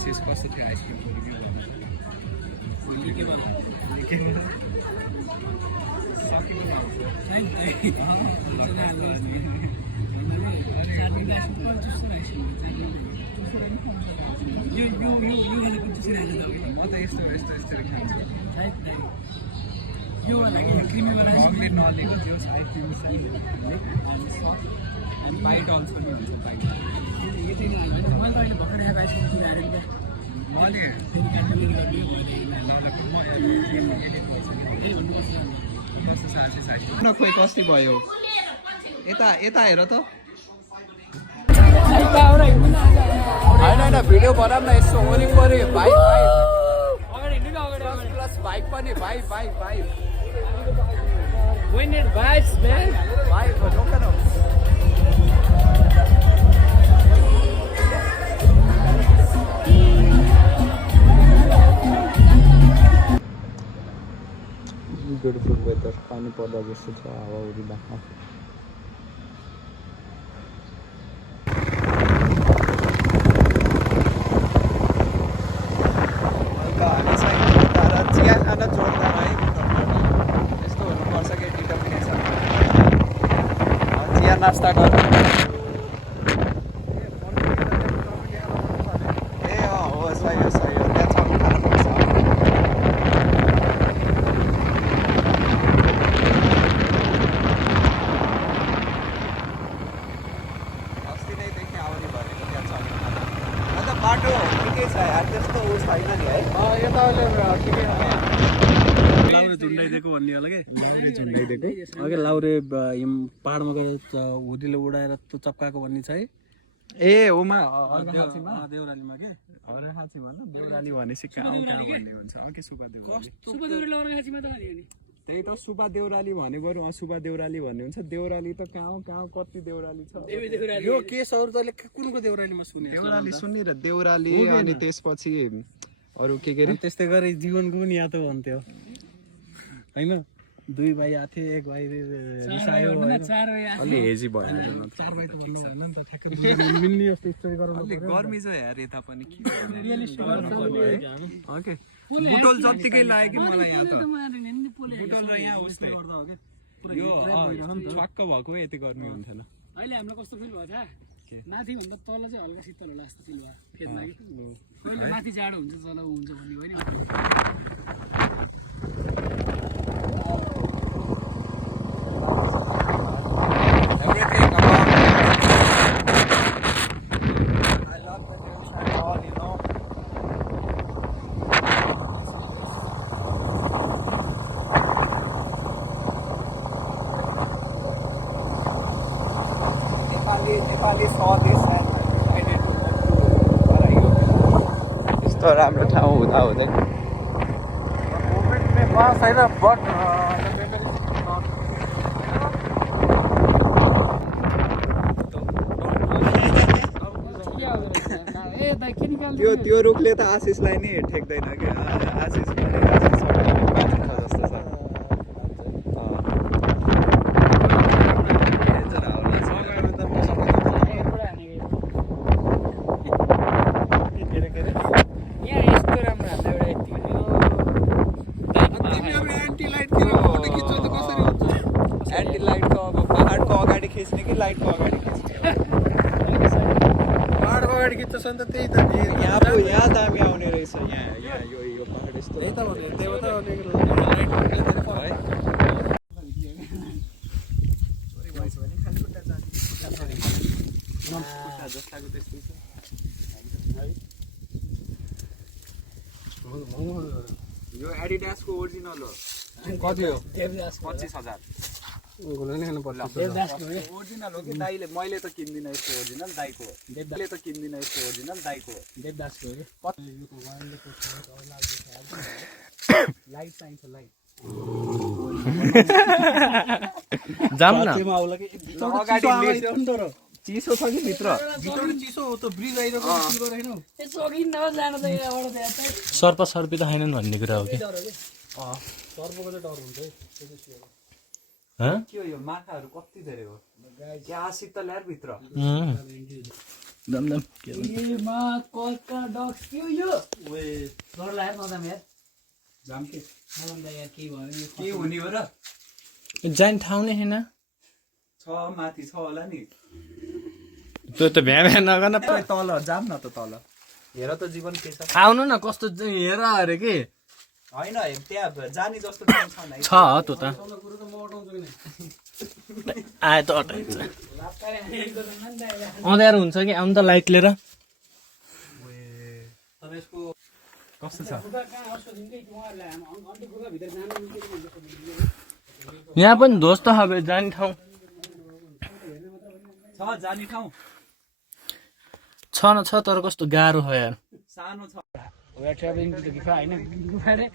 आशिष कस्तो थियो आइसक्रिमको रिभ्यू म त यस्तो खान्छु यो लागि क्रिमी वाला मगले नलिएको त्यो साइड अनि बाइट अल्सो नि हुन्छ बाइट यति नै अहिले मैले त अहिले भर्खर खाएको आइसक्रिम कुराहरू नि मैले फेरि क्यान्सल गर्ने खोइ कस्तै भयो यता हेर त होइन भिडियो बनाऊँ न यसो वरिपरि भाइ प्लस भाइ पनि भाइ When it vibes, man. भाइ ढोका ब्युटिफुल वेदर पानी पर्दा जस्तो छ हावाहुरी बाख्न हामी चाहिँ चिया खान जोड्दा है यस्तो हुनुपर्छ कि डिटर्मिनेसन चिया नास्ता गर ए हो सही हो त्यहाँ चक्नु खानुपर्छ अस्ति नैदेखि आउने भनेको त्यहाँ चक्नु खानु अन्त बाटो ठिकै छ यार त्यस्तो ऊ छैन नि है यता ठिकै छ लाउरे झुन्डाइदिएको भन्ने होला कि अघि लाउरे पाहाडमा गएर हुरीले उडाएर त्यो चप्काएको भन्ने छ है ए ओमा देउरालीमा के अरे खाँची भन्नु देउराली भनेपछि कहाँ भन्ने हुन्छ कि सुब्बा देउराली त्यही त सुब्बा देउराली भने बरु सुब्बा देउराली भन्ने हुन्छ देउराली त कहाँ कति देउराली छ यो केसहरू तैँले कुनको देउरालीमा सुने देउराली सुन्ने र देउराली अनि त्यसपछि अरू के अरे त्यस्तै गरी जीवनको पनि याद भन्थ्यो होइन दुई भाइ आएको थियो एक भाइ रिसायो अलि हेजी भयो मिल्ने जस्तो स्टोरी गराउनु अलि गर्मी छ यार यता पनि बुटोल जत्तिकै लाग्यो कि मलाई यहाँ त बुटोल र यहाँ उस्तै यो छक्क भएको यति गर्मी हुन्थेन अहिले हामीलाई कस्तो फिल भयो थाहा माथि भन्दा तल चाहिँ हल्का शीतल होला जस्तो फिल भयो फेदमा कि कहिले माथि जाडो हुन्छ तल हुन्छ भन्ने होइन यस्तो राम्रो ठाउँ हुँदा हुँदै त्यो रुखले त आशिषलाई नि ठेक्दैन कि आशिष जस्तो छ एन्टी लाइटको अब पहाडको अगाडि खिच्ने कि लाइटको अगाडि खिच्ने पाहाडको अगाडि खिच्छ नि त त्यही त यहाँ दामी आउने रहेछ यहाँ यो पहाड यस्तो त्यही त भने त्यही त यो एडिडासको ओरिजिनल हो कति हो 25,000 ओरिजिनल हो कि दाइले मैले त किन्दिनँ यस्तो ओरिजिनल दाइको हो देवले त किन्दिनँ यस्तो ओरिजिनल दाइको हो देवदासको हो लाइट चाहिन्छ लाइट जाम न अगाडि चिसो छ कि भित्र चिसो हो त ब्रिज आइरहेको सर्प सर्पी त छैनन् भन्ने कुरा हो कि सर्पको चाहिँ डर हुन्छ के हो यो माछाहरू कति धेरै हो क्या शीतल यार भित्र दमदम डर लाग्यो नजाम यार जाम के नजाम त यार के भयो के हुने हो र जाने ठाउँ नै छैन छ माथि छ होला नि त्यो त भ्या भ्या नगर्न ओए, तल जाम न त तल हेर त जीवन के छ आउनु न कस्तो हेर अरे के होइन त्यहाँ जाने जस्तो ठाउँ छ नै छ त्यो त आए त अटाइन्छ अँध्यारो हुन्छ कि आउनु त लाइट लिएर कस्तो छ यहाँ पनि धोस त अब जाने ठाउँ छ जाने ठाउँ छ न छ तर कस्तो गाह्रो हो यार सानो छ We are traveling to the Gifa, होइन?